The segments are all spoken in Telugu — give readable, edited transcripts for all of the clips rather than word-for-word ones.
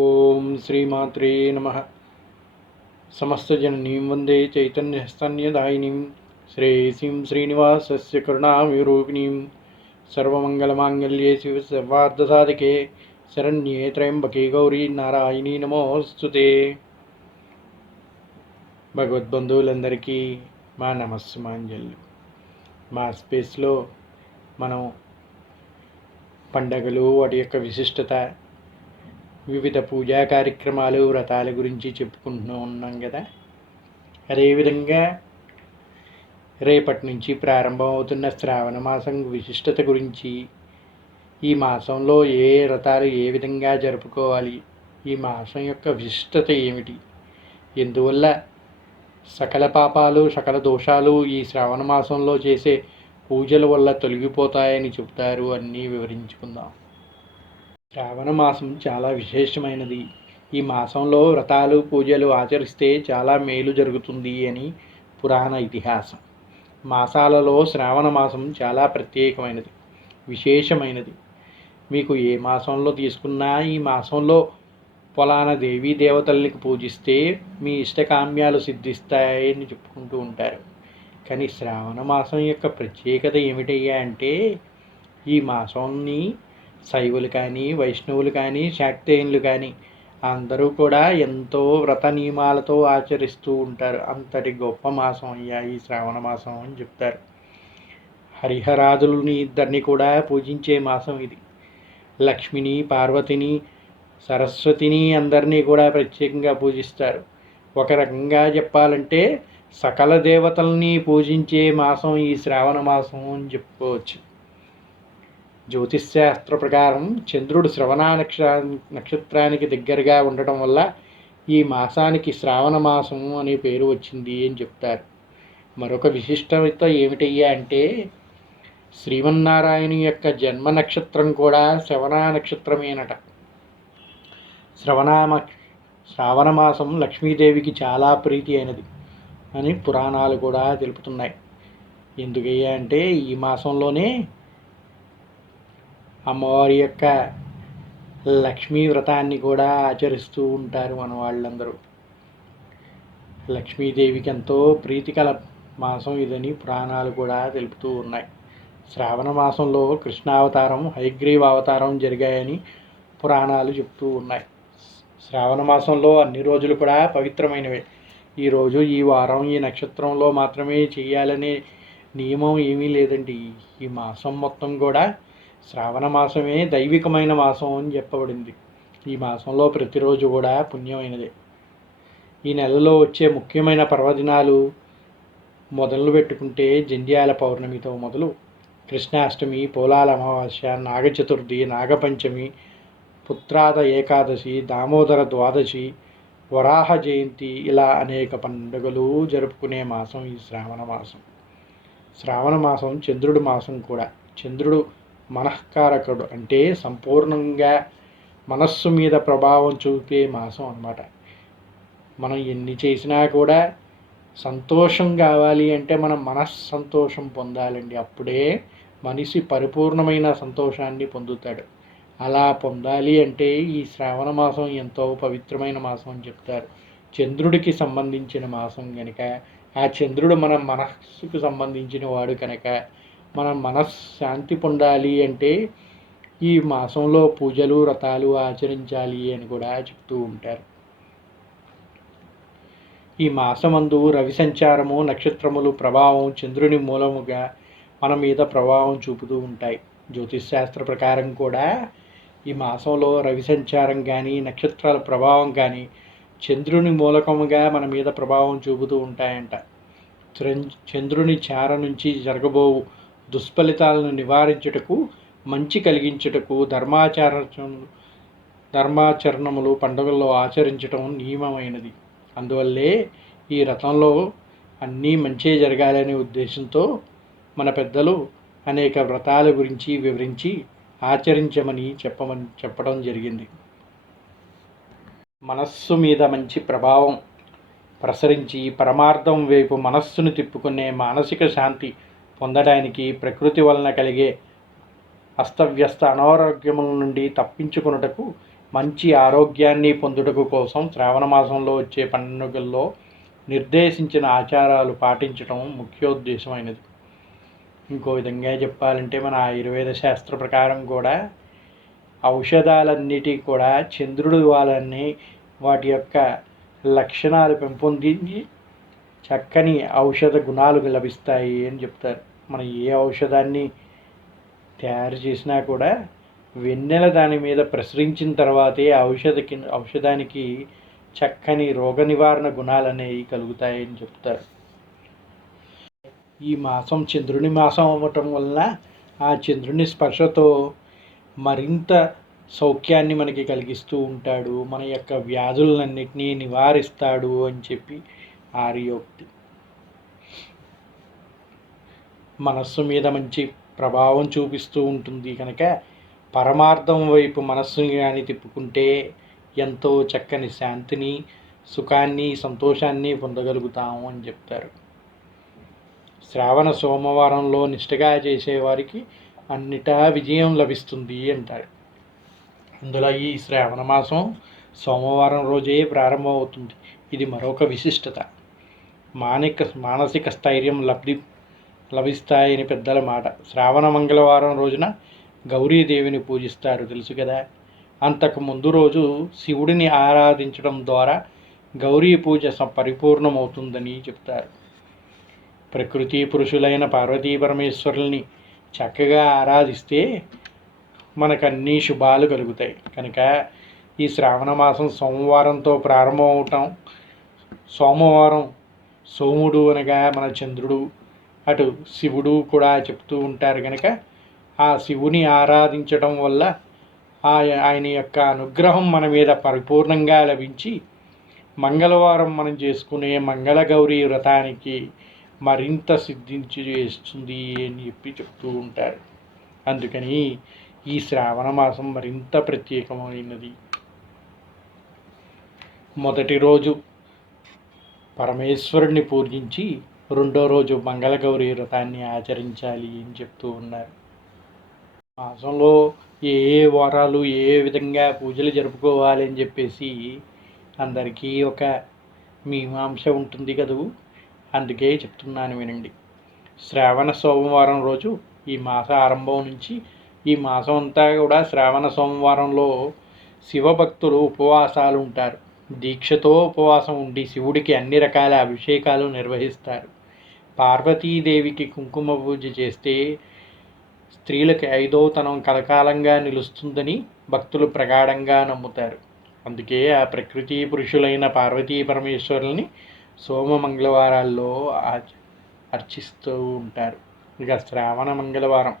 ఓం శ్రీమాత్రే నమ. సమస్తజననీం వందే చైతన్యస్తన్యదాయినీం శ్రేయసీం శ్రీనివాసస్య కరుణావిరూపిణీం సర్వమంగళమాంగళ్యే శివ సర్వార్థసాధికే శరణ్యే త్రయంబకే గౌరీ నారాయణీ నమోస్తుతే. భగవద్బంధువులందరికీ మా నమస్సుమాంజల్లు. మా స్పేస్లో మనం పండగలు, వాటి యొక్క విశిష్టత, వివిధ పూజా కార్యక్రమాలు, వ్రతాల గురించి చెప్పుకుంటూ ఉన్నాం కదా. అదేవిధంగా రేపటి నుంచి ప్రారంభమవుతున్న శ్రావణ మాసం విశిష్టత గురించి, ఈ మాసంలో ఏ వ్రతాలు ఏ విధంగా జరుపుకోవాలి, ఈ మాసం యొక్క విశిష్టత ఏమిటి, ఎందువల్ల సకల పాపాలు సకల దోషాలు ఈ శ్రావణ మాసంలో చేసే పూజల వల్ల తొలగిపోతాయని చెబుతారు, అన్నీ వివరించుకుందాం. శ్రావణ మాసం చాలా విశేషమైనది. ఈ మాసంలో వ్రతాలు పూజలు ఆచరిస్తే చాలా మేలు జరుగుతుంది అని పురాణ ఇతిహాసం. మాసాలలో శ్రావణ మాసం చాలా ప్రత్యేకమైనది, విశేషమైనది. మీకు ఏ మాసంలో తీసుకున్నా ఈ మాసంలో ఫలానా దేవీ దేవతల్ని పూజిస్తే మీ ఇష్టకామ్యాలు సిద్ధిస్తాయని చెప్పుకుంటూ ఉంటారు. కానీ శ్రావణ మాసం యొక్క ప్రత్యేకత ఏమిటయ్యా అంటే, ఈ మాసాన్ని శైవులు కానీ, వైష్ణవులు కానీ, శాక్తేయులు కానీ అందరూ కూడా ఎంతో వ్రత నియమాలతో ఆచరిస్తూ ఉంటారు. అంతటి గొప్ప మాసం అయ్యా ఈ శ్రావణ మాసం అని చెప్తారు. హరిహరాదులని ఇద్దరిని కూడా పూజించే మాసం ఇది. లక్ష్మిని, పార్వతిని, సరస్వతిని అందరినీ కూడా ప్రత్యేకంగా పూజిస్తారు. ఒక రకంగా చెప్పాలంటే సకల దేవతల్ని పూజించే మాసం ఈ శ్రావణ మాసం అని చెప్పుకోవచ్చు. జ్యోతిష్శాస్త్ర ప్రకారం చంద్రుడు శ్రవణ నక్షత్రానికి దగ్గరగా ఉండటం వల్ల ఈ మాసానికి శ్రావణ మాసం అనే పేరు వచ్చింది అని చెప్తారు. మరొక విశిష్టత ఏమిటయ్యా అంటే, శ్రీమన్నారాయణ యొక్క జన్మ నక్షత్రం కూడా శ్రవణ నక్షత్రమేనట. శ్రావణ మాసం లక్ష్మీదేవికి చాలా ప్రీతి అయినది అని పురాణాలు కూడా తెలుపుతున్నాయి. ఎందుకయ్యా అంటే, ఈ మాసంలోనే అమ్మవారి యొక్క లక్ష్మీ వ్రతాన్ని కూడా ఆచరిస్తూ ఉంటారు మన వాళ్ళందరూ. లక్ష్మీదేవికి ఎంతో ప్రీతికల మాసం ఇదని పురాణాలు కూడా తెలుపుతూ ఉన్నాయి. శ్రావణ మాసంలో కృష్ణావతారం, హయగ్రీవ అవతారం జరిగాయని పురాణాలు చెప్తూ ఉన్నాయి. శ్రావణ మాసంలో అన్ని రోజులు కూడా పవిత్రమైనవే. ఈరోజు, ఈ వారం, ఈ నక్షత్రంలో మాత్రమే చేయాలనే నియమం ఏమీ లేదండి. ఈ మాసం మొత్తం కూడా శ్రావణ మాసమే దైవికమైన మాసం అని చెప్పబడింది. ఈ మాసంలో ప్రతిరోజు కూడా పుణ్యమైనదే. ఈ నెలలో వచ్చే ముఖ్యమైన పర్వదినాలు మొదలు పెట్టుకుంటే, జంధ్యాల పౌర్ణమితో మొదలు కృష్ణాష్టమి, పోలాల అమావాస్య, నాగ చతుర్థి, నాగపంచమి, పుత్రాద ఏకాదశి, దామోదర ద్వాదశి, వరాహ జయంతి, ఇలా అనేక పండుగలు జరుపుకునే మాసం ఈ శ్రావణ మాసం. శ్రావణ మాసం చంద్రుడి మాసం కూడా. చంద్రుడు మనఃకారకుడు, అంటే సంపూర్ణంగా మనస్సు మీద ప్రభావం చూపే మాసం అన్నమాట. మనం ఎన్ని చేసినా కూడా సంతోషం కావాలి అంటే మనం మనస్సంతోషం పొందాలండి. అప్పుడే మనిషి పరిపూర్ణమైన సంతోషాన్ని పొందుతాడు. అలా పొందాలి అంటే ఈ శ్రావణ మాసం ఎంతో పవిత్రమైన మాసం అని చెప్తారు. చంద్రుడికి సంబంధించిన మాసం కనుక, ఆ చంద్రుడు మన మనస్సుకు సంబంధించిన వాడు కనుక, మనం మనశ్శాంతి పొందాలి అంటే ఈ మాసంలో పూజలు, వ్రతాలు ఆచరించాలి అని కూడా చెప్తూ ఉంటారు. ఈ మాసమందు రవి సంచారము, నక్షత్రములు ప్రభావం చంద్రుని మూలముగా మన మీద ప్రభావం చూపుతూ ఉంటాయి. జ్యోతిష్శాస్త్ర ప్రకారం కూడా ఈ మాసంలో రవి సంచారం కానీ, నక్షత్రాల ప్రభావం కానీ చంద్రుని మూలకముగా మన మీద ప్రభావం చూపుతూ ఉంటాయంట. చంద్రుని చార నుంచి జరగబోవు దుష్ఫలితాలను నివారించుటకు, మంచి కలిగించుటకు ధర్మాచరణములు పండుగల్లో ఆచరించటం నియమమైనది. అందువల్లే ఈ రథంలో అన్నీ మంచి జరగాలనే ఉద్దేశంతో మన పెద్దలు అనేక వ్రతాల గురించి వివరించి ఆచరించమని చెప్పడం జరిగింది. మనస్సు మీద మంచి ప్రభావం ప్రసరించి పరమార్థం వైపు మనస్సును తిప్పుకునే మానసిక శాంతి పొందడానికి, ప్రకృతి వలన కలిగే అస్తవ్యస్త అనారోగ్యముల నుండి తప్పించుకొనుటకు మంచి ఆరోగ్యాన్ని పొందుటకు కోసం శ్రావణ మాసంలో వచ్చే పండుగల్లో నిర్దేశించిన ఆచారాలు పాటించడం ముఖ్యోద్దేశమైనది. ఇంకో విధంగా చెప్పాలంటే మన ఆయుర్వేద శాస్త్ర ప్రకారం కూడా ఔషధాలన్నిటికీ కూడా చంద్రుడి వాళ్ళని వాటి యొక్క లక్షణాలు పెంపొందించి చక్కని ఔషధ గుణాలు లభిస్తాయి అని చెప్తారు. మనం ఏ ఔషధాన్ని తయారు చేసినా కూడా వెన్నెల దాని మీద ప్రసరించిన తర్వాతే ఔషధానికి చక్కని రోగ నివారణ గుణాలు అనేవి కలుగుతాయని చెప్తారు. ఈ మాసం చంద్రుని మాసం అవ్వటం వల్ల ఆ చంద్రుని స్పర్శతో మరింత సౌఖ్యాన్ని మనకి కలిగిస్తూ ఉంటాడు, మన యొక్క వ్యాధులన్నింటినీ నివారిస్తాడు అని చెప్పి ఆర్యోక్తి. మనస్సు మీద మంచి ప్రభావం చూపిస్తూ ఉంటుంది కనుక పరమార్థం వైపు మనస్సుని కానీ తిప్పుకుంటే ఎంతో చక్కని శాంతిని, సుఖాన్ని, సంతోషాన్ని పొందగలుగుతాము అని చెప్తారు. శ్రావణ సోమవారంలో నిష్ఠగా చేసేవారికి అన్నిటా విజయం లభిస్తుంది అంటారు. అందులో ఈ శ్రావణ మాసం సోమవారం రోజే ప్రారంభమవుతుంది. ఇది మరొక విశిష్టత. మానసిక స్థైర్యం లభిస్తాయని పెద్దల మాట. శ్రావణ మంగళవారం రోజున గౌరీదేవిని పూజిస్తారు, తెలుసు కదా. అంతకు ముందు రోజు శివుడిని ఆరాధించడం ద్వారా గౌరీ పూజ పరిపూర్ణమవుతుందని చెప్తారు. ప్రకృతి పురుషులైన పార్వతీ పరమేశ్వరుల్ని చక్కగా ఆరాధిస్తే మనకు అన్ని శుభాలు కలుగుతాయి. కనుక ఈ శ్రావణ మాసం సోమవారంతో ప్రారంభమవటం, సోమవారం సోముడు అనగా మన చంద్రుడు, అటు శివుడు కూడా చెప్తూ ఉంటారు. కనుక ఆ శివుని ఆరాధించడం వల్ల ఆయన యొక్క అనుగ్రహం మన మీద పరిపూర్ణంగా లభించి మంగళవారం మనం చేసుకునే మంగళగౌరి వ్రతానికి మరింత సిద్ధించి చేస్తుంది అని చెప్పి చెప్తూ ఉంటారు. అందుకని ఈ శ్రావణ మాసం మరింత ప్రత్యేకమైనది. మొదటి రోజు పరమేశ్వరుడిని పూజించి రెండో రోజు మంగళగౌరి వ్రతాన్ని ఆచరించాలి అని చెప్తూ ఉన్నారు. మాసంలో ఏ వారాలు ఏ విధంగా పూజలు జరుపుకోవాలి అని చెప్పేసి అందరికీ ఒక మీమాంస ఉంటుంది కదూ. అందుకే చెప్తున్నాను, వినండి. శ్రావణ సోమవారం రోజు ఈ మాస ఆరంభం నుంచి ఈ మాసం అంతా కూడా శ్రావణ సోమవారంలో శివభక్తులు ఉపవాసాలు ఉంటారు. దీక్షతో ఉపవాసం ఉండి శివుడికి అన్ని రకాల అభిషేకాలు నిర్వహిస్తారు. పార్వతీదేవికి కుంకుమ పూజ చేస్తే స్త్రీలకి ఐదవతనం కలకాలంగా నిలుస్తుందని భక్తులు ప్రగాఢంగా నమ్ముతారు. అందుకే ఆ ప్రకృతి పురుషులైన పార్వతీ పరమేశ్వరుల్ని సోమ మంగళవారాల్లో అర్చిస్తూ ఉంటారు. ఇక శ్రావణ మంగళవారం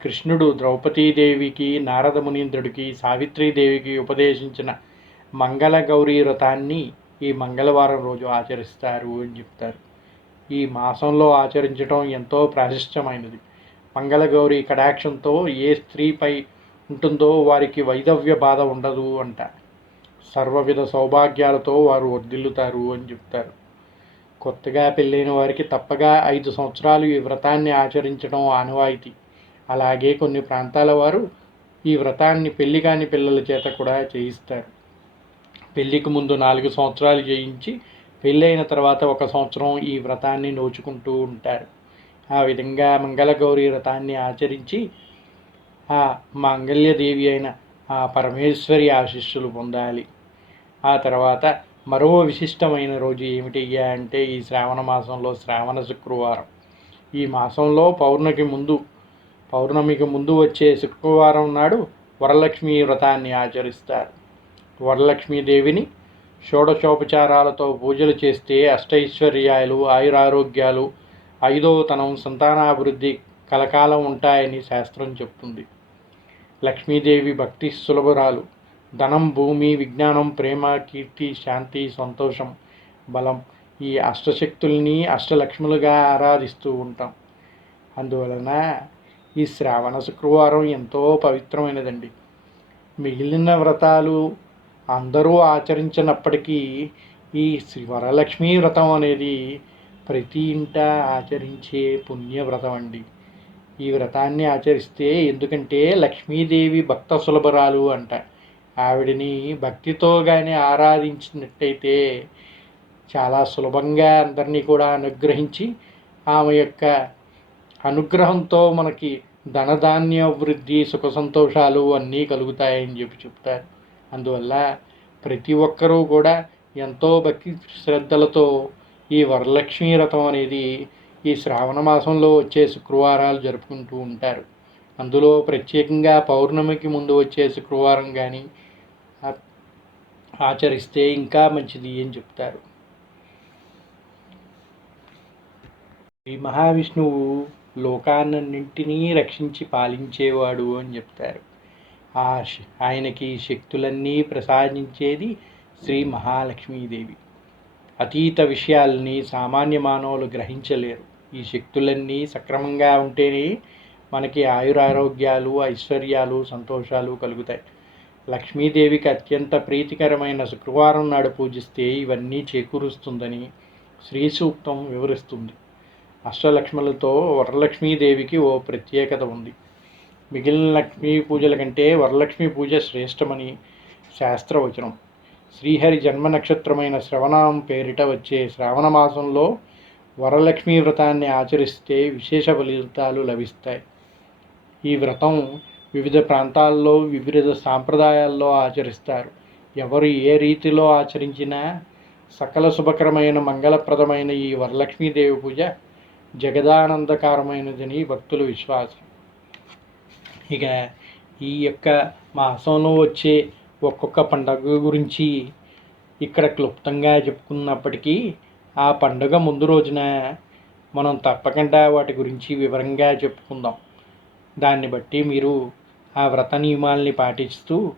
కృష్ణుడు ద్రౌపదీదేవికి, నారద మునీంద్రుడికి, సావిత్రీదేవికి ఉపదేశించిన మంగళగౌరీ వ్రతాన్ని ఈ మంగళవారం రోజు ఆచరిస్తారు అని చెప్తారు. ఈ మాసంలో ఆచరించడం ఎంతో ప్రాశస్త్యమైనది. మంగళగౌరి కటాక్షంతో ఏ స్త్రీపై ఉంటుందో వారికి వైధవ్య బాధ ఉండదు అంట. సర్వవిధ సౌభాగ్యాలతో వారు వర్ధిల్లుతారు అని చెప్తారు. కొత్తగా పెళ్ళైన వారికి తప్పగా 5 సంవత్సరాలు ఈ వ్రతాన్ని ఆచరించడం ఆనవాయితీ. అలాగే కొన్ని ప్రాంతాల వారు ఈ వ్రతాన్ని పెళ్లి కాని పిల్లల చేత కూడా చేయిస్తారు. పెళ్లికి ముందు 4 సంవత్సరాలు చేయించి పెళ్ళైన తర్వాత 1 సంవత్సరం ఈ వ్రతాన్ని నోచుకుంటూ ఉంటారు. ఆ విధంగా మంగళగౌరి వ్రతాన్ని ఆచరించి ఆ మాంగళ్యదేవి అయిన ఆ పరమేశ్వరి ఆశీస్సులు పొందాలి. ఆ తర్వాత మరో విశిష్టమైన రోజు ఏమిటయ్యా అంటే ఈ శ్రావణ మాసంలో శ్రావణ శుక్రవారం. ఈ మాసంలో పౌర్ణమికి ముందు వచ్చే శుక్రవారం నాడు వరలక్ష్మీ వ్రతాన్ని ఆచరిస్తారు. వరలక్ష్మీదేవిని షోడశోపచారాలతో పూజలు చేస్తే అష్టైశ్వర్యాలు, ఆయురారోగ్యాలు, ఐదవతనం, సంతానాభివృద్ధి కలకాలం ఉంటాయని శాస్త్రం చెప్తుంది. లక్ష్మీదేవి భక్తి సులభురాలు. ధనం, భూమి, విజ్ఞానం, ప్రేమ, కీర్తి, శాంతి, సంతోషం, బలం ఈ అష్టశక్తుల్ని అష్టలక్ష్ములుగా ఆరాధిస్తూ ఉంటాం. అందువలన ఈ శ్రావణ శుక్రవారం ఎంతో పవిత్రమైనదండి. మిగిలిన వ్రతాలు అందరూ ఆచరించినప్పటికీ ఈ శ్రీ వరలక్ష్మీ వ్రతం అనేది ప్రతి ఇంట ఆచరించే పుణ్యవ్రతం అండి. ఈ వ్రతాన్ని ఆచరిస్తే, ఎందుకంటే లక్ష్మీదేవి భక్త సులభరాలు అంట. ఆవిడని భక్తితో కానీ ఆరాధించినట్టయితే చాలా సులభంగా అందరినీ కూడా అనుగ్రహించి ఆమె యొక్క అనుగ్రహంతో మనకి ధనధాన్య వృద్ధి సుఖ సంతోషాలు అన్నీ కలుగుతాయని చెప్తారు. అందువల్ల ప్రతి ఒక్కరూ కూడా ఎంతో భక్తి శ్రద్ధలతో ఈ వరలక్ష్మీ వ్రతం అనేది ఈ శ్రావణ మాసంలో వచ్చే శుక్రవారాలు జరుపుకుంటూ ఉంటారు. అందులో ప్రత్యేకంగా పౌర్ణమికి ముందు వచ్చే శుక్రవారం కానీ ఆచరిస్తే ఇంకా మంచిది అని చెప్తారు. శ్రీ మహావిష్ణువు లోకాన్నింటినీ రక్షించి పాలించేవాడు అని చెప్తారు. ఆయనకి శక్తులన్నీ ప్రసాదించేది శ్రీ మహాలక్ష్మీదేవి. అతీత విషయాల్ని సామాన్య మానవులు గ్రహించలేరు. ఈ శక్తులన్నీ సక్రమంగా ఉంటేనే మనకి ఆయురారోగ్యాలు, ఐశ్వర్యాలు, సంతోషాలు కలుగుతాయి. లక్ష్మీదేవికి అత్యంత ప్రీతికరమైన శుక్రవారం నాడు పూజిస్తే ఇవన్నీ చేకూరుస్తుందని శ్రీ సూక్తం వివరిస్తుంది. అష్టలక్ష్ములతో వరలక్ష్మీదేవికి ఓ ప్రత్యేకత ఉంది. మిగిలిన లక్ష్మీ పూజల కంటే వరలక్ష్మీ పూజ శ్రేష్టమని శాస్త్రవచనం. శ్రీహరి జన్మ నక్షత్రమైన శ్రవణం పేరిట వచ్చే శ్రావణ మాసంలో వరలక్ష్మీ వ్రతాన్ని ఆచరిస్తే విశేష ఫలితాలు లభిస్తాయి. ఈ వ్రతం వివిధ ప్రాంతాల్లో వివిధ సాంప్రదాయాల్లో ఆచరిస్తారు. ఎవరు ఏ రీతిలో ఆచరించినా సకల శుభకరమైన మంగళప్రదమైన ఈ వరలక్ష్మీదేవి పూజ జగదానందకరమైనదని భక్తుల విశ్వాసం. ఇక ఈ యొక్క మాసంలో వచ్చే ఒక్కొక్క పండుగ గురించి ఇక్కడ క్లుప్తంగా చెప్పుకున్నప్పటికీ ఆ పండుగ ముందు రోజున మనం తప్పకుండా వాటి గురించి వివరంగా చెప్పుకుందాం. దాన్ని బట్టి మీరు ఆ వ్రత నియమాల్ని పాటిస్తూ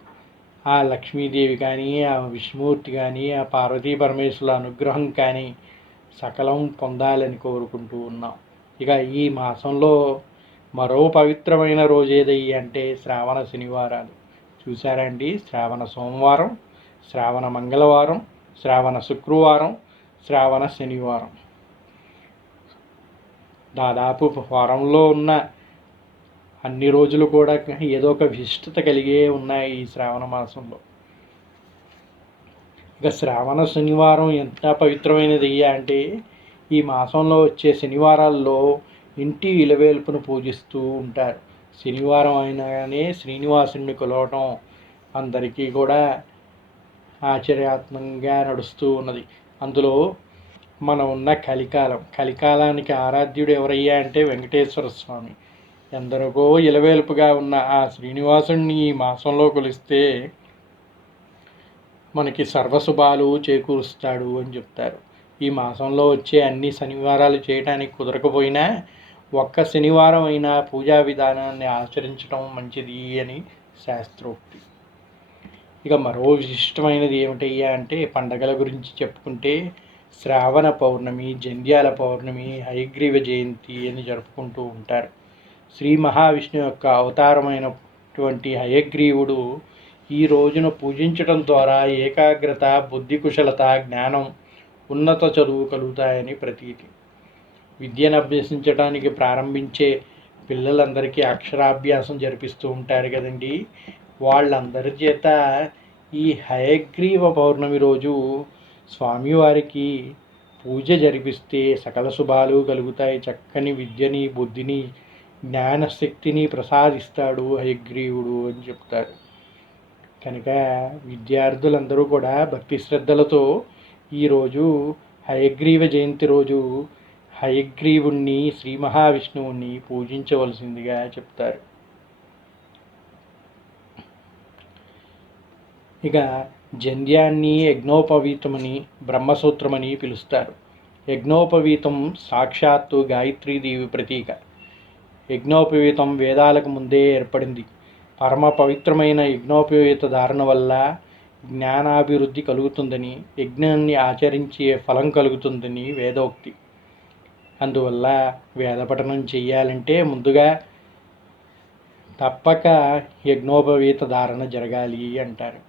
ఆ లక్ష్మీదేవి కానీ, ఆ విష్ణుమూర్తి కానీ, ఆ పార్వతీ పరమేశ్వరుల అనుగ్రహం కానీ సకలం పొందాలని కోరుకుంటూ ఉన్నాం. ఇక ఈ మాసంలో మరో పవిత్రమైన రోజు ఏదయ్యి అంటే శ్రావణ శనివారాలు. చూసారండి, శ్రావణ సోమవారం, శ్రావణ మంగళవారం, శ్రావణ శుక్రవారం, శ్రావణ శనివారం. దాదాపు వారంలో ఉన్న అన్ని రోజులు కూడా ఏదో ఒక విశిష్టత కలిగే ఉన్నాయి ఈ శ్రావణ మాసంలో. ఇక శ్రావణ శనివారం ఎంత పవిత్రమైనది అంటే ఈ మాసంలో వచ్చే శనివారాల్లో ఇంటి ఇలవేల్పును పూజిస్తూ ఉంటారు. శనివారం అయినాగానే శ్రీనివాసుని కొలవటం అందరికీ కూడా ఆశ్చర్యాత్మకంగా నడుస్తూ ఉన్నది. అందులో మనం ఉన్న కలికాలానికి ఆరాధ్యుడు ఎవరయ్యా అంటే వెంకటేశ్వర స్వామి. ఎందరికో ఇలవేల్పుగా ఉన్న ఆ శ్రీనివాసుని ఈ మాసంలో కొలిస్తే మనకి సర్వశుభాలు చేకూరుస్తాడు అని చెప్తారు. ఈ మాసంలో వచ్చే అన్ని శనివారాలు చేయడానికి కుదరకపోయినా ఒక్క శనివారం అయినా పూజా విధానాన్ని ఆచరించడం మంచిది అని శాస్త్రోక్తి. ఇక మరో విశిష్టమైనది ఏమిటయ్యా అంటే పండగల గురించి చెప్పుకుంటే శ్రావణ పౌర్ణమి, జంధ్యాల పౌర్ణమి, హయగ్రీవ జయంతి అని జరుపుకుంటూ ఉంటారు. శ్రీ మహావిష్ణువు యొక్క అవతారమైనటువంటి హయగ్రీవుడు ఈ రోజును పూజించడం ద్వారా ఏకాగ్రత, బుద్ధి కుశలత, జ్ఞానం, ఉన్నత చదువు కలుగుతాయని ప్రతీతి. విద్యను అభ్యసించడానికి ప్రారంభించే పిల్లలందరికీ అక్షరాభ్యాసం జరిపిస్తూ ఉంటారు కదండి. వాళ్ళందరి చేత ఈ హయగ్రీవ పౌర్ణమి రోజు స్వామివారికి పూజ జరిపిస్తే సకల శుభాలు కలుగుతాయి. చక్కని విద్యని, బుద్ధిని, జ్ఞానశక్తిని ప్రసాదిస్తాడు హయగ్రీవుడు అని చెప్తారు. కనుక విద్యార్థులందరూ కూడా భక్తి శ్రద్ధలతో ఈరోజు హయగ్రీవ జయంతి రోజు హయగ్రీవుణ్ణి, శ్రీ మహావిష్ణువుని పూజించవలసిందిగా చెప్తారు. ఇక జంధ్యాన్ని యజ్ఞోపవీతమని, బ్రహ్మసూత్రమని పిలుస్తారు. యజ్ఞోపవీతం సాక్షాత్తు గాయత్రీదేవి ప్రతీక. యజ్ఞోపవీతం వేదాలకు ముందే ఏర్పడింది. పరమ పవిత్రమైన యజ్ఞోపవీత ధారణ వల్ల జ్ఞానాభివృద్ధి కలుగుతుందని, యజ్ఞాన్ని ఆచరించే ఫలం కలుగుతుందని వేదోక్తి. అందువల్ల వేద పఠనం చేయాలంటే ముందుగా తప్పక యజ్ఞోపవీత ధారణ జరగాలి అంటారు.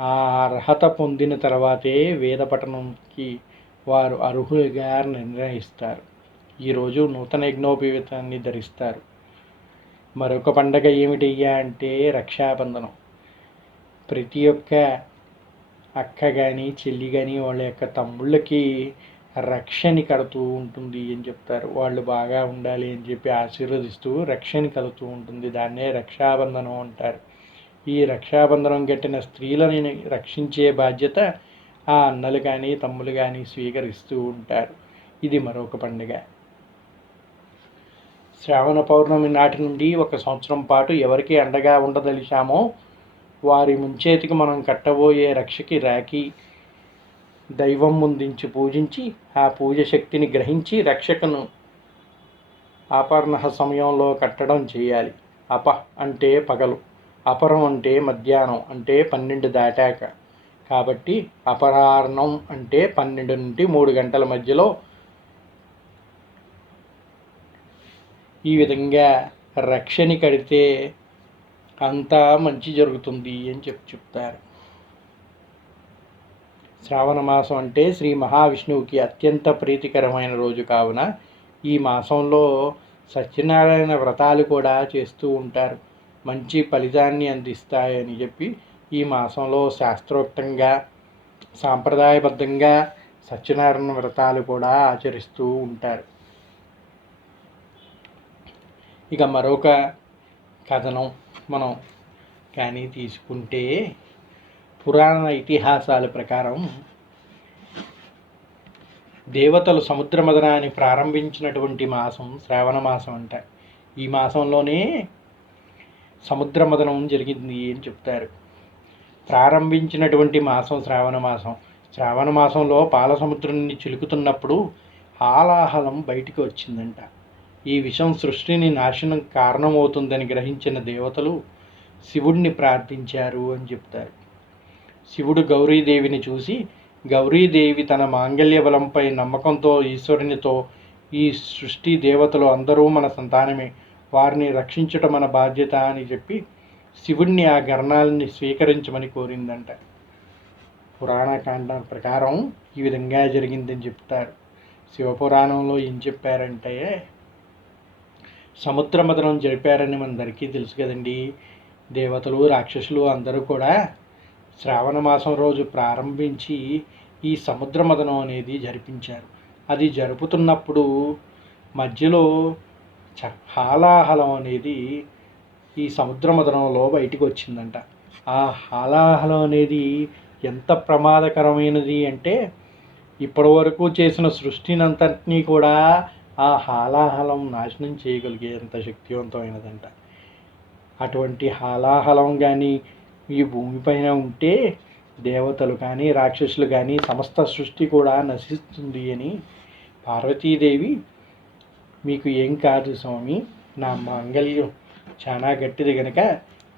ఆ అర్హత పొందిన తర్వాతే వేద పఠనంకి వారు అర్హులుగా నిర్ణయిస్తారు. ఈరోజు నూతన యజ్ఞోపవీతాన్ని ధరిస్తారు. మరొక పండగ ఏమిటయ్యా అంటే రక్షాబంధనం. ప్రతి ఒక్క అక్క కానీ చెల్లి కానీ వాళ్ళ యొక్క తమ్ముళ్ళకి రక్షని కడుతూ ఉంటుంది అని చెప్తారు. వాళ్ళు బాగా ఉండాలి అని చెప్పి ఆశీర్వదిస్తూ రక్షని కలుతూ ఉంటుంది. దాన్నే రక్షాబంధనం అంటారు. ఈ రక్షాబంధనం కట్టిన స్త్రీలని రక్షించే బాధ్యత ఆ అన్నలు కానీ తమ్ములు కానీ స్వీకరిస్తూ ఉంటారు. ఇది మరొక పండుగ. శ్రావణ పౌర్ణమి నాటి నుండి 1 సంవత్సరం పాటు ఎవరికి అండగా ఉండదలిచామో వారి ముంచేతికి మనం కట్టబోయే రక్షకి రాఖీ దైవం ముందుంచి పూజించి ఆ పూజ శక్తిని గ్రహించి రక్షకును అపర్ణ సమయంలో కట్టడం చేయాలి. అప అంటే పగలు, అపరం అంటే మధ్యాహ్నం, అంటే 12 దాటాక. కాబట్టి అపరాహ్నం అంటే 12 నుండి 3 గంటల మధ్యలో ఈ విధంగా రక్షని కడితే అంతా మంచి జరుగుతుంది అని చెప్తారు. శ్రావణ మాసం అంటే శ్రీ మహావిష్ణువుకి అత్యంత ప్రీతికరమైన రోజు కావున ఈ మాసంలో సత్యనారాయణ వ్రతాలు కూడా చేస్తూ ఉంటారు. మంచి ఫలితాన్ని అందిస్తాయని చెప్పి ఈ మాసంలో శాస్త్రోక్తంగా సాంప్రదాయబద్ధంగా సత్యనారాయణ వ్రతాలు కూడా ఆచరిస్తూ ఉంటారు. ఇక మరొక కథనం మనం కానీ తీసుకుంటే పురాణ ఇతిహాసాల ప్రకారం దేవతలు సముద్ర మథనాన్ని ప్రారంభించినటువంటి మాసం శ్రావణ మాసం అంట. ఈ మాసంలోనే సముద్ర మథనం జరిగింది అని చెప్తారు. ప్రారంభించినటువంటి మాసం శ్రావణ మాసం. శ్రావణ మాసంలో పాల సముద్రాన్ని చిలుకుతున్నప్పుడు హాలాహలం బయటికి వచ్చిందంట. ఈ విషం సృష్టిని నాశనం కారణమవుతుందని గ్రహించిన దేవతలు శివుడిని ప్రార్థించారు అని చెప్తారు. శివుడు గౌరీదేవిని చూసి, గౌరీదేవి తన మాంగళ్య బలంపై నమ్మకంతో ఈశ్వరునితో, ఈ సృష్టి దేవతలు అందరూ మన సంతానమే, వారిని రక్షించటం మన బాధ్యత అని చెప్పి శివుడిని ఆ గర్ణాలని స్వీకరించమని కోరిందంట. పురాణకాండం ప్రకారం ఈ విధంగా జరిగిందని చెప్తారు. శివపురాణంలో ఏం చెప్పారంటే సముద్ర మథనం జరిపారని మనందరికీ తెలుసు కదండి. దేవతలు రాక్షసులు అందరూ కూడా శ్రావణ మాసం రోజు ప్రారంభించి ఈ సముద్ర మథనం అనేది జరిపించారు. అది జరుపుతున్నప్పుడు మధ్యలో హాలాహలం అనేది ఈ సముద్ర మథనంలో బయటికి వచ్చిందంట. ఆ హాలాహలం అనేది ఎంత ప్రమాదకరమైనది అంటే ఇప్పటి వరకు చేసిన సృష్టినంతటినీ కూడా ఆ హాలాహలం నాశనం చేయగలిగేంత శక్తివంతమైనదంట. అటువంటి హాలాహలం కానీ ఈ భూమిపైన ఉంటే దేవతలు కానీ రాక్షసులు కానీ సమస్త సృష్టి కూడా నశిస్తుంది అని పార్వతీదేవి, మీకు ఏం కాదు స్వామి, నా మాంగళ్యం చాలా గట్టిది కనుక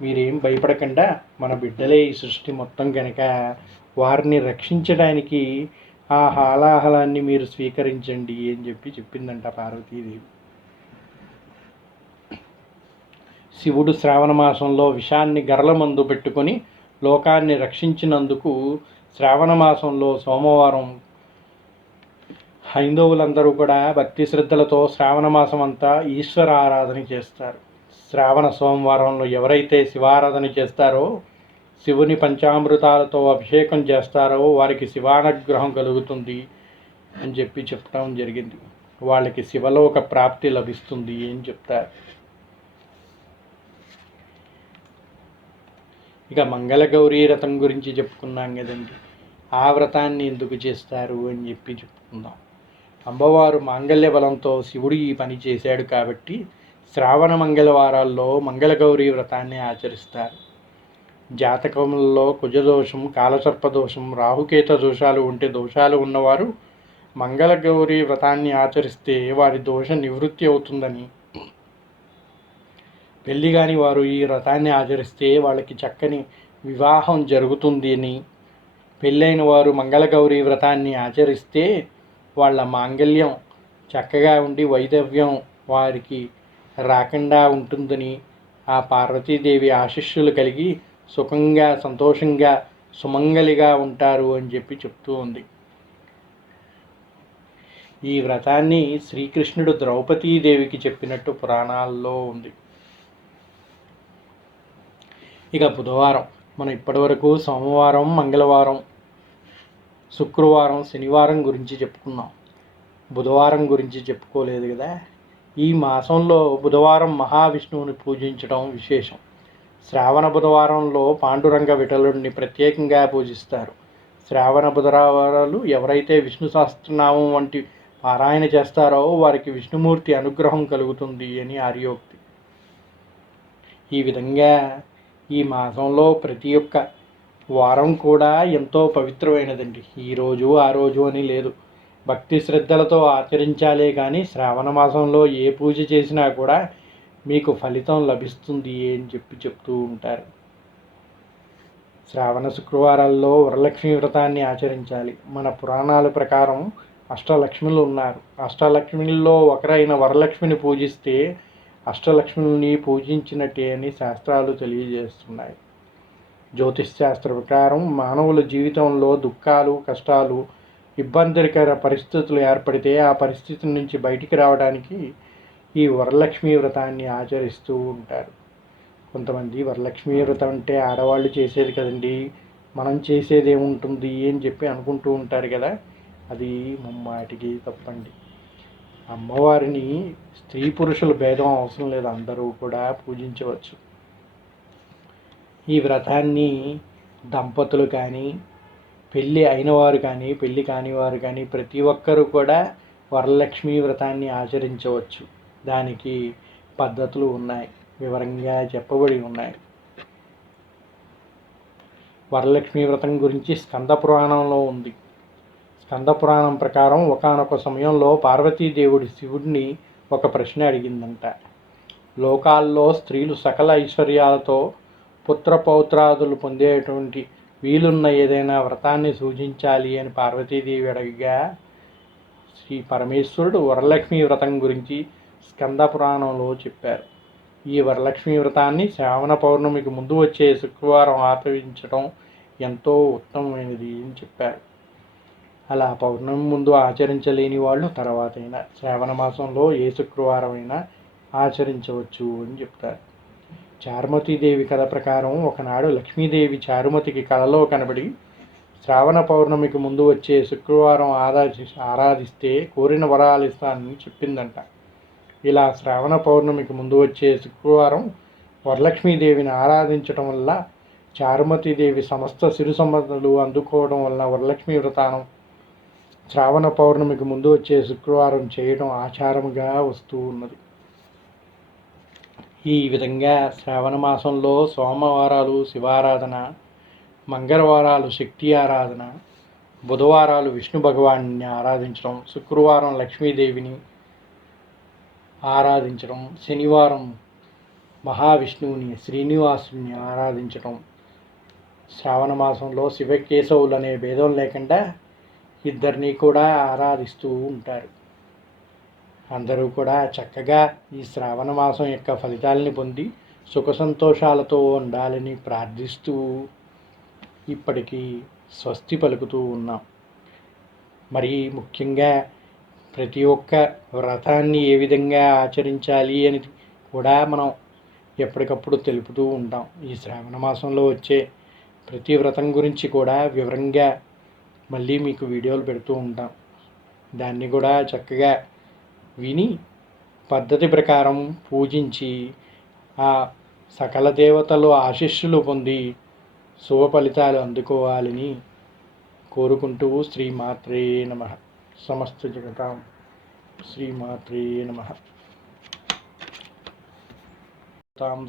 మీరేం భయపడకుండా మన బిడ్డలే ఈ సృష్టి మొత్తం కనుక వారిని రక్షించడానికి ఆ హాలాహలాన్ని మీరు స్వీకరించండి అని చెప్పి చెప్పిందంట పార్వతీదేవి. శివుడు శ్రావణ మాసంలో విషాన్ని గరల మందు పెట్టుకొని లోకాన్ని రక్షించినందుకు శ్రావణ మాసంలో సోమవారం హైందవులందరూ కూడా భక్తి శ్రద్ధలతో శ్రావణ మాసం అంతా ఈశ్వర ఆరాధన చేస్తారు. శ్రావణ సోమవారంలో ఎవరైతే శివారాధన చేస్తారో, శివుని పంచామృతాలతో అభిషేకం చేస్తారో వారికి శివానుగ్రహం కలుగుతుంది అని చెప్పి చెప్పడం జరిగింది. వాళ్ళకి శివలోక ప్రాప్తి లభిస్తుంది అని చెప్తారు. ఇక మంగళగౌరీ వ్రతం గురించి చెప్పుకున్నాం కదండి. ఆ వ్రతాన్ని ఎందుకు చేస్తారు అని చెప్పి చెప్పుకుందాం. అమ్మవారు మాంగళ్య బలంతో శివుడు ఈ పని చేశాడు కాబట్టి శ్రావణ మంగళవారాల్లో మంగళగౌరీ వ్రతాన్ని ఆచరిస్తారు. జాతకములలో కుజదోషం, కాలసర్పదోషం, రాహుకేత దోషాలు ఉంటే దోషాలు ఉన్నవారు మంగళగౌరీ వ్రతాన్ని ఆచరిస్తే వారి దోష నివృత్తి అవుతుందని, పెళ్లి కాని వారు ఈ వ్రతాన్ని ఆచరిస్తే వాళ్ళకి చక్కని వివాహం జరుగుతుంది అని, పెళ్ళైన వారు మంగళగౌరీ వ్రతాన్ని ఆచరిస్తే వాళ్ళ మాంగళ్యం చక్కగా ఉండి వైధవ్యం వారికి రాకుండా ఉంటుందని, ఆ పార్వతీదేవి ఆశీస్సులు కలిగి సుఖంగా సంతోషంగా సుమంగలిగా ఉంటారు అని చెప్పి చెప్తూ ఉంది. ఈ వ్రతాన్ని శ్రీకృష్ణుడు ద్రౌపదీదేవికి చెప్పినట్టు పురాణాల్లో ఉంది. ఇక బుధవారం మనం ఇప్పటివరకు సోమవారం, మంగళవారం, శుక్రవారం, శనివారం గురించి చెప్పుకున్నాం. బుధవారం గురించి చెప్పుకోలేదు కదా. ఈ మాసంలో బుధవారం మహావిష్ణువుని పూజించడం విశేషం. శ్రావణ బుధవారంలో పాండురంగ విఠలుడిని ప్రత్యేకంగా పూజిస్తారు. శ్రావణ బుధవారాలు ఎవరైతే విష్ణు సహస్రనామం వంటి పారాయణ చేస్తారో వారికి విష్ణుమూర్తి అనుగ్రహం కలుగుతుంది అని ఆర్యోక్తి. ఈ విధంగా ఈ మాసంలో ప్రతి ఒక్క వారం కూడా ఎంతో పవిత్రమైనదండి. ఈరోజు ఆ రోజు అని లేదు, భక్తి శ్రద్ధలతో ఆచరించాలే కానీ శ్రావణ మాసంలో ఏ పూజ చేసినా కూడా మీకు ఫలితం లభిస్తుంది అని చెప్తూ ఉంటారు. శ్రావణ శుక్రవారాల్లో వరలక్ష్మి వ్రతాన్ని ఆచరించాలి. మన పురాణాల ప్రకారం అష్టలక్ష్ములు ఉన్నారు. అష్టలక్ష్మిల్లో ఒకరైన వరలక్ష్మిని పూజిస్తే అష్టలక్ష్ములని పూజించినట్టే అని శాస్త్రాలు తెలియజేస్తున్నాయి. జ్యోతిష్ శాస్త్ర ప్రకారం మానవుల జీవితంలో దుఃఖాలు, కష్టాలు, ఇబ్బందికర పరిస్థితులు ఏర్పడితే ఆ పరిస్థితి నుంచి బయటికి రావడానికి ఈ వరలక్ష్మి వ్రతాన్ని ఆచరిస్తూ ఉంటారు. కొంతమంది వరలక్ష్మి వ్రతం అంటే ఆడవాళ్ళు చేసేది కదండి, మనం చేసేది ఏముంటుంది అని చెప్పి అనుకుంటూ ఉంటారు కదా. అది ముమ్మాటికి తప్పండి. అమ్మవారిని స్త్రీ పురుషుల భేదం అవసరం లేదు, అందరూ కూడా పూజించవచ్చు. ఈ వ్రతాన్ని దంపతులు కానీ, పెళ్ళి అయినవారు కానీ, పెళ్ళి కానివారు కానీ ప్రతి ఒక్కరూ కూడా వరలక్ష్మి వ్రతాన్ని ఆచరించవచ్చు. దానికి పద్ధతులు ఉన్నాయి, వివరంగా చెప్పబడి ఉన్నాయి. వరలక్ష్మి వ్రతం గురించి స్కంద పురాణంలో ఉంది. స్కంద పురాణం ప్రకారం ఒకానొక సమయంలో పార్వతీదేవుడి శివుడిని ఒక ప్రశ్న అడిగిందంట. లోకాల్లో స్త్రీలు సకల ఐశ్వర్యాలతో పుత్రపౌత్రాదులు పొందేటువంటి వీలున్న ఏదైనా వ్రతాన్ని సూచించాలి అని పార్వతీదేవి అడగగా శ్రీ పరమేశ్వరుడు వరలక్ష్మి వ్రతం గురించి స్కంద పురాణంలో చెప్పారు. ఈ వరలక్ష్మి వ్రతాన్ని శ్రావణ పౌర్ణమికి ముందు వచ్చే శుక్రవారం ఆచరించడం ఎంతో ఉత్తమమైనది అని చెప్పారు. అలా పౌర్ణమి ముందు ఆచరించలేని వాళ్ళు తర్వాతైనా శ్రావణ మాసంలో ఏ శుక్రవారం అయినా ఆచరించవచ్చు అని చెప్తారు. చారుమతీదేవి కథ ప్రకారం ఒకనాడు లక్ష్మీదేవి చారుమతికి కలలో కనబడి శ్రావణ పౌర్ణమికి ముందు వచ్చే శుక్రవారం ఆరాధిస్తే కోరిన వరాలు ఇస్తానని చెప్పిందంట. ఇలా శ్రావణ పౌర్ణమికి ముందు వచ్చే శుక్రవారం వరలక్ష్మీదేవిని ఆరాధించడం వల్ల చారుమతీదేవి సమస్త సిరు సంపదలు అందుకోవడం వల్ల వరలక్ష్మీ వ్రతానం శ్రావణ పౌర్ణమికి ముందు వచ్చే శుక్రవారం చేయడం ఆచారముగా వస్తూ ఉన్నది. ఈ విధంగా శ్రావణ మాసంలో సోమవారాలు శివారాధన, మంగళవారాలు శక్తి ఆరాధన, బుధవారాలు విష్ణు భగవాన్ని ఆరాధించడం, శుక్రవారం లక్ష్మీదేవిని ఆరాధించడం, శనివారం మహావిష్ణువుని శ్రీనివాసుని ఆరాధించడం, శ్రావణ మాసంలో శివకేశవులు అనే భేదం లేకుండా ఇద్దరిని కూడా ఆరాధిస్తూ ఉంటారు. అందరూ కూడా చక్కగా ఈ శ్రావణ మాసం యొక్క ఫలితాలని పొంది సుఖ సంతోషాలతో ఉండాలని ప్రార్థిస్తూ ఇప్పటికీ స్వస్తి పలుకుతూ ఉన్నాం. మరి ముఖ్యంగా ప్రతి ఒక్క వ్రతాన్ని ఏ విధంగా ఆచరించాలి అని కూడా మనం ఎప్పటికప్పుడు తెలుపుతూ ఉంటాం. ఈ శ్రావణ మాసంలో వచ్చే ప్రతి వ్రతం గురించి కూడా వివరంగా మళ్ళీ మీకు వీడియోలు పెడుతూ ఉంటాం. దాన్ని కూడా చక్కగా విని పద్ధతి ప్రకారం పూజించి ఆ సకల దేవతలు ఆశీస్సులు పొంది శుభ ఫలితాలు అందుకోవాలని కోరుకుంటూ శ్రీమాత్రే నమః. సమస్త జగతాం శ్రీమాత్రే నమః.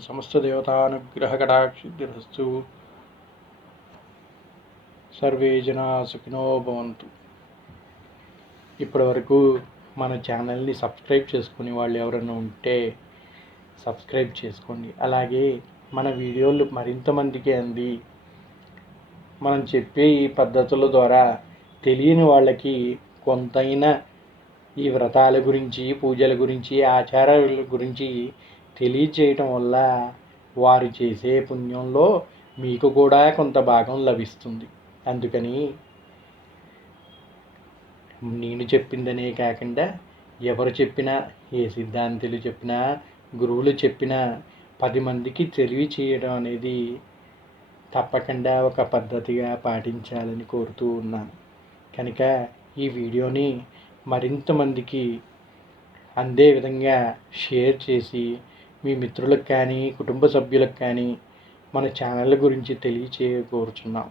సమస్త దేవతానుగ్రహ కటాక్షిద్ధిరస్తు. సర్వే జనా సుఖినో భవంతు. ఇప్పటివరకు మన ఛానల్ని సబ్స్క్రైబ్ చేసుకునే వాళ్ళు ఎవరైనా ఉంటే సబ్స్క్రైబ్ చేసుకోండి. అలాగే మన వీడియోలు మరింత మందికి అంది మనం చెప్పే ఈ పద్ధతుల ద్వారా తెలియని వాళ్ళకి కొంతైనా ఈ వ్రతాల గురించి, పూజల గురించి, ఆచారాల గురించి తెలియచేయటం వల్ల వారు చేసే పుణ్యంలో మీకు కూడా కొంత భాగం లభిస్తుంది. అందుకని నేను చెప్పిందనే కాకుండా ఎవరు చెప్పినా, ఏ సిద్ధాంతులు చెప్పినా, గురువులు చెప్పినా 10 మందికి తెలియచేయడం అనేది తప్పకుండా ఒక పద్ధతిగా పాటించాలని కోరుతూ ఉన్నాను. కనుక ఈ వీడియోని మరింత మందికి అందే విధంగా షేర్ చేసి మీ మిత్రులకు కానీ కుటుంబ సభ్యులకు కానీ మన ఛానల్ గురించి తెలియచేయ కోరుచున్నాం.